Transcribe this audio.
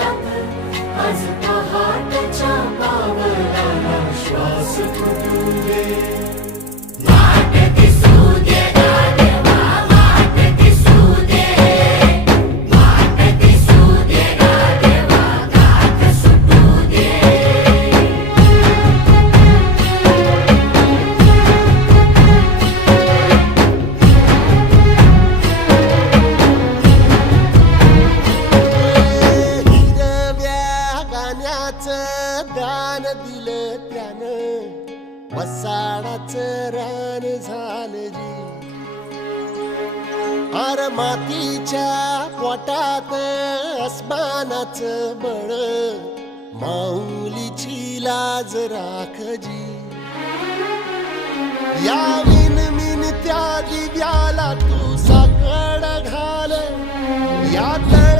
अंतराळात आज पहाटच्या पावर गाण्याचं दान दिलं त्यानं. वसाडाचं रान झालं जी. अर मातीच्या पोटात अस्मानाचं बळ. माऊलीची लाज राखजी या विन मिन त्या दिव्याला तू साकड घाल. या तळ